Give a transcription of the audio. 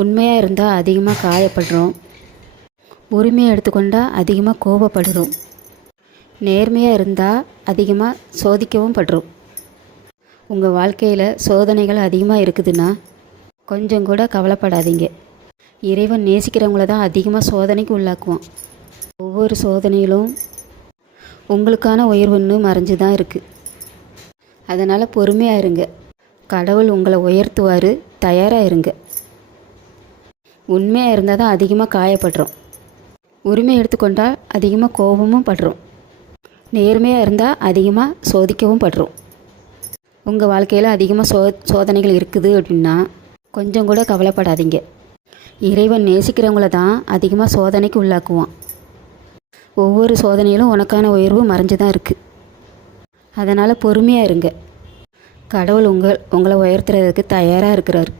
உண்மையாக இருந்தால் அதிகமாக காயப்படுறோம். உரிமையை எடுத்துக்கொண்டால் அதிகமாக கோபப்படுறோம். நேர்மையாக இருந்தால் அதிகமாக சோதிக்கவும் படுறோம். உங்கள் வாழ்க்கையில் சோதனைகள் அதிகமாக இருக்குதுன்னா கொஞ்சம் கூட கவலைப்படாதீங்க. இறைவன் நேசிக்கிறவங்கள தான் அதிகமாக சோதனைக்கு உள்ளாக்குவான். ஒவ்வொரு சோதனையிலும் உங்களுக்கான உயர்வுன்னு மறைஞ்சு தான் இருக்குது. அதனால் பொறுமையாக இருங்க. கடவுள் உங்களை உயர்த்துவார். தயாராக இருங்க. உண்மையாக இருந்தால் தான் அதிகமாக காயப்படுறோம். உரிமை எடுத்துக்கொண்டால் அதிகமாக கோபமும் படுறோம். நேர்மையாக இருந்தால் அதிகமாக சோதிக்கவும் படுறோம். உங்கள் வாழ்க்கையில் அதிகமாக சோதனைகள் இருக்குது அப்படின்னா கொஞ்சம் கூட கவலைப்படாதீங்க. இறைவன் நேசிக்கிறவங்கள தான் அதிகமாக சோதனைக்கு உள்ளாக்குவான். ஒவ்வொரு சோதனையிலும் உனக்கான உயர்வு மறைஞ்சு தான் இருக்குது. அதனால் பொறுமையாக இருங்க. கடவுள் உங்களை உயர்த்துறதுக்கு தயாராக இருக்கிறார்.